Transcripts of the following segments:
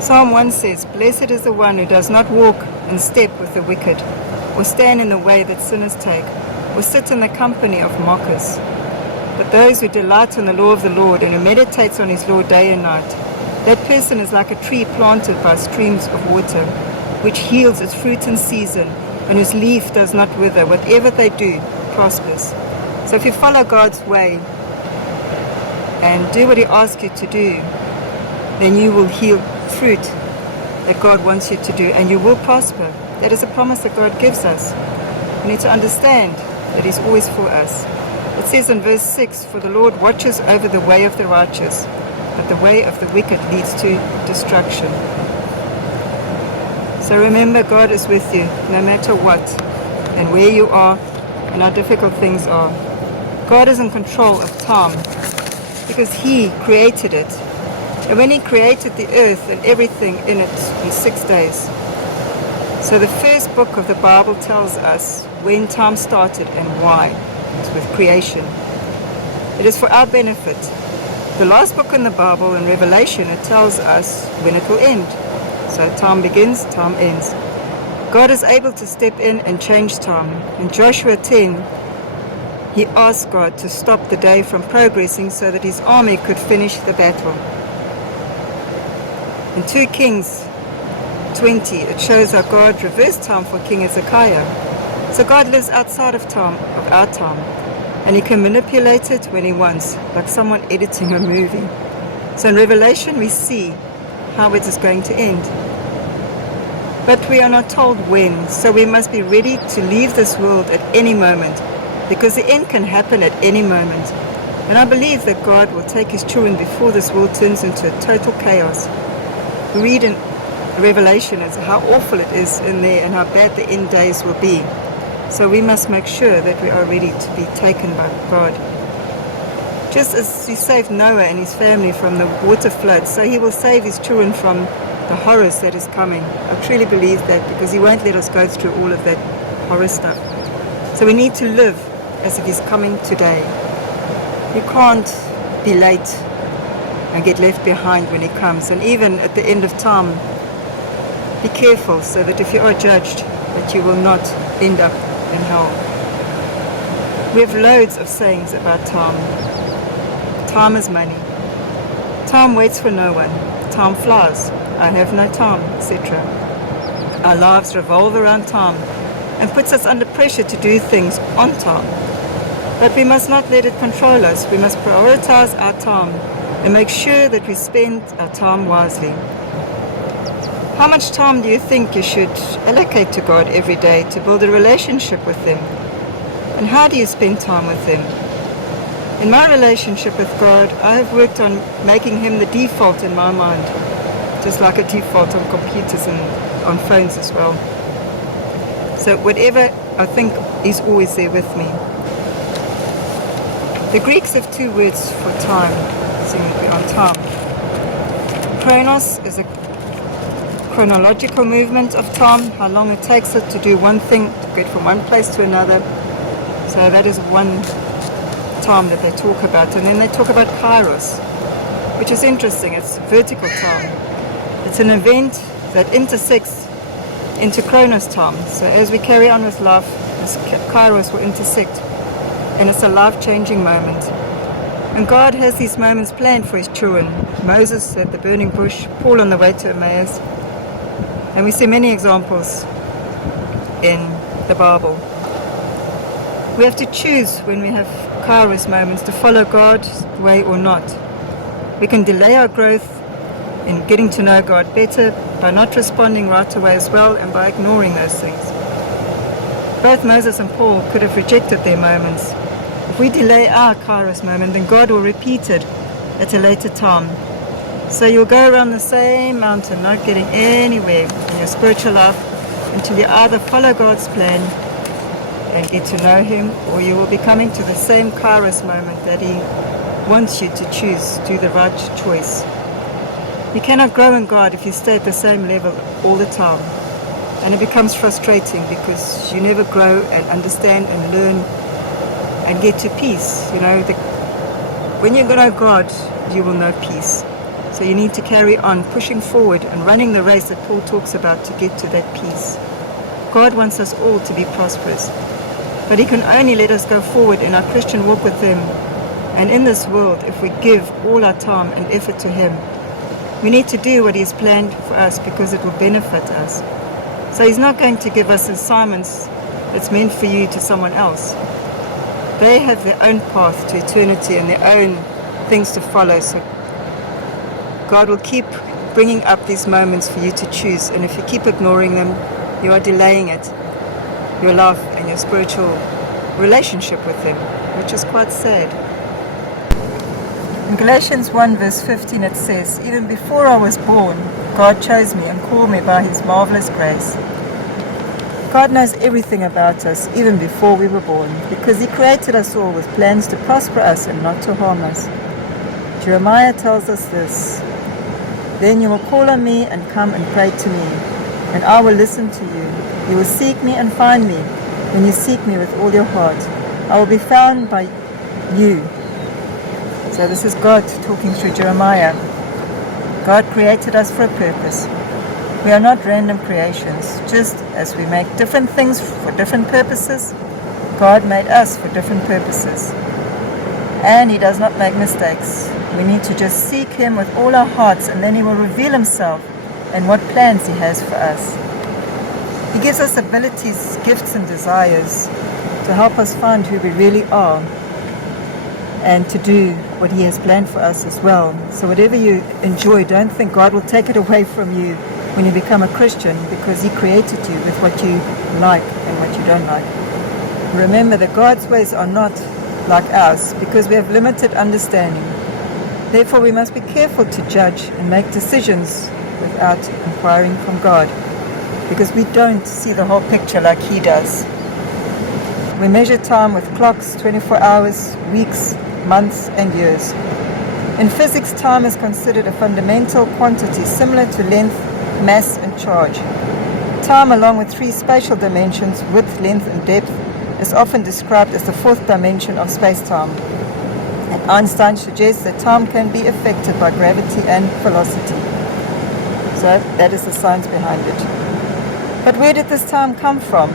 Psalm 1 says, "Blessed is the one who does not walk in step with the wicked, or stand in the way that sinners take, or sit in the company of mockers. But those who delight in the law of the Lord and who meditates on his law day and night, that person is like a tree planted by streams of water, which yields its fruit in season, and whose leaf does not wither. Whatever they do prospers." So if you follow God's way and do what he asks you to do, then you will yield fruit that God wants you to do, and you will prosper. That is a promise that God gives us. We need to understand that he's always for us. It says in verse 6, "For the Lord watches over the way of the righteous, but the way of the wicked leads to destruction." So remember, God is with you no matter what and where you are and how difficult things are. God is in control of time because he created it. And when he created the earth and everything in it in 6 days. So the first book of the Bible tells us when time started and why. It's with creation. It is for our benefit. The last book in the Bible, in Revelation, it tells us when it will end. So time begins, time ends. God is able to step in and change time. In Joshua 10, he asked God to stop the day from progressing so that his army could finish the battle. In 2 Kings 20, it shows how God reversed time for King Hezekiah. So God lives outside of time, of our time, and he can manipulate it when he wants, like someone editing a movie. So in Revelation we see how it is going to end. But we are not told when, so we must be ready to leave this world at any moment, because the end can happen at any moment. And I believe that God will take his children before this world turns into a total chaos. We read in Revelation as how awful it is in there and how bad the end days will be. So we must make sure that we are ready to be taken by God. Just as he saved Noah and his family from the water flood, so he will save his children from the horrors that is coming. I truly believe that, because he won't let us go through all of that horror stuff. So we need to live as if he's coming today. You can't be late and get left behind when he comes. And even at the end of time, be careful so that if you are judged, that you will not end up in hell. We have loads of sayings about time. Time is money. Time waits for no one. Time flies. I have no time, etc. Our lives revolve around time and puts us under pressure to do things on time. But we must not let it control us. We must prioritize our time and make sure that we spend our time wisely. How much time do you think you should allocate to God every day to build a relationship with him? And how do you spend time with him? In my relationship with God, I have worked on making him the default in my mind, just like a default on computers and on phones as well. So whatever I think, he's always there with me. The Greeks have 2 words for time, seeing that we're on time. Chronos is a chronological movement of time, how long it takes it to do one thing, to get from one place to another. So that is one time that they talk about. And then they talk about kairos, which is interesting. It's vertical time. It's an event that intersects into chronos time. So as we carry on with life, this kairos will intersect, and it's a life-changing moment. And God has these moments planned for his children. Moses at the burning bush, Paul on the way to Emmaus. And we see many examples in the Bible. We have to choose when we have kairos moments to follow God's way or not. We can delay our growth in getting to know God better by not responding right away as well, and by ignoring those things. Both Moses and Paul could have rejected their moments. If we delay our kairos moment, then God will repeat it at a later time. So you'll go around the same mountain, not getting anywhere in your spiritual life until you either follow God's plan and get to know him, or you will be coming to the same kairos moment that he wants you to choose, do the right choice. You cannot grow in God if you stay at the same level all the time. And it becomes frustrating because you never grow and understand and learn and get to peace. You know, when you know God, you will know peace. So you need to carry on pushing forward and running the race that Paul talks about to get to that peace. God wants us all to be prosperous, but he can only let us go forward in our Christian walk with him and in this world if we give all our time and effort to him. We need to do what he has planned for us because it will benefit us. So he's not going to give us assignments that's meant for you to someone else. They have their own path to eternity and their own things to follow. So God will keep bringing up these moments for you to choose, and if you keep ignoring them, you are delaying it, your love and your spiritual relationship with him, which is quite sad. In Galatians 1 verse 15 it says, "Even before I was born, God chose me and called me by his marvelous grace." God knows everything about us, even before we were born, because he created us all with plans to prosper us and not to harm us. Jeremiah tells us this, "Then you will call on me and come and pray to me, and I will listen to you. You will seek me and find me when you seek me with all your heart. I will be found by you." So this is God talking through Jeremiah. God created us for a purpose. We are not random creations. Just as we make different things for different purposes, God made us for different purposes. And he does not make mistakes. We need to just seek him with all our hearts, and then he will reveal himself and what plans he has for us. He gives us abilities, gifts and desires to help us find who we really are and to do what he has planned for us as well. So whatever you enjoy, don't think God will take it away from you when you become a Christian, because he created you with what you like and what you don't like. Remember that God's ways are not like ours because we have limited understanding. Therefore, we must be careful to judge and make decisions without inquiring from God, because we don't see the whole picture like he does. We measure time with clocks, 24 hours, weeks, months, and years. In physics, time is considered a fundamental quantity similar to length, mass, and charge. Time, along with three spatial dimensions, width, length, and depth, is often described as the fourth dimension of space-time. And Einstein suggests that time can be affected by gravity and velocity. So that is the science behind it. But where did this time come from?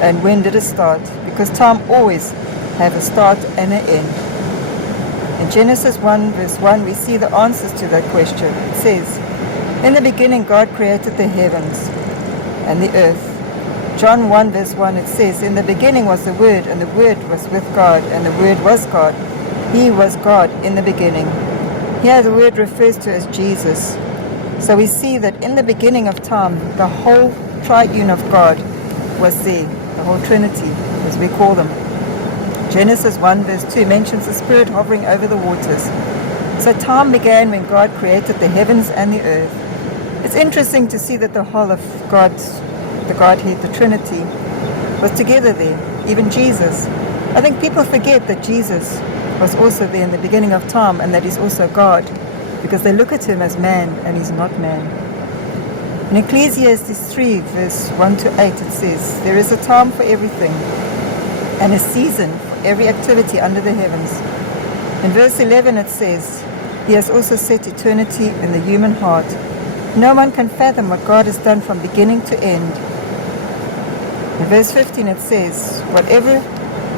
And when did it start? Because time always has a start and an end. In Genesis 1 verse 1 we see the answers to that question. It says, "In the beginning God created the heavens and the earth." John 1 verse 1 it says, "In the beginning was the Word, and the Word was with God, and the Word was God. He was God in the beginning." Here the Word refers to as Jesus. So we see that in the beginning of time, the whole triune of God was there, the whole Trinity, as we call them. Genesis 1 verse 2 mentions the Spirit hovering over the waters. So time began when God created the heavens and the earth. It's interesting to see that the whole of the Godhead, the Trinity, was together there, even Jesus. I think people forget that Jesus was also there in the beginning of time and that he's also God, because they look at him as man and he's not man. In Ecclesiastes 3 verse 1 to 8 it says, "There is a time for everything and a season for every activity under the heavens." In verse 11 it says, "He has also set eternity in the human heart. No one can fathom what God has done from beginning to end." In verse 15 it says, "Whatever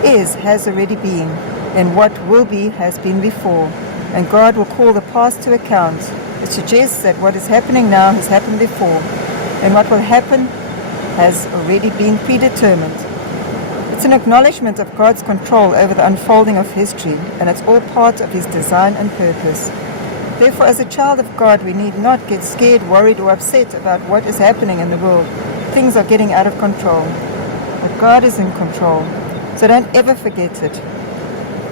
is has already been, and what will be has been before, and God will call the past to account." It suggests that what is happening now has happened before, and what will happen has already been predetermined. It's an acknowledgement of God's control over the unfolding of history, and it's all part of his design and purpose. Therefore, as a child of God, we need not get scared, worried, or upset about what is happening in the world. Things are getting out of control. But God is in control, so don't ever forget it.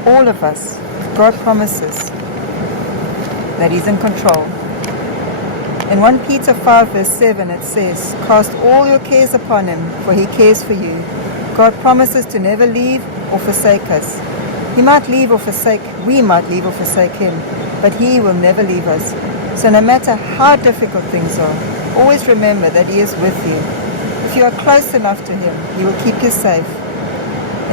All of us, God promises that he's in control. In 1 Peter 5 verse 7 it says, "Cast all your cares upon him, for he cares for you." God promises to never leave or forsake us. We might leave or forsake him, but he will never leave us. So no matter how difficult things are, always remember that he is with you. If you are close enough to him, he will keep you safe.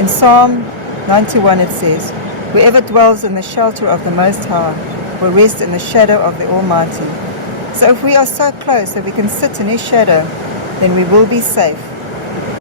In Psalm 91 it says, "Whoever dwells in the shelter of the Most High will rest in the shadow of the Almighty. So if we are so close that we can sit in His shadow, then we will be safe.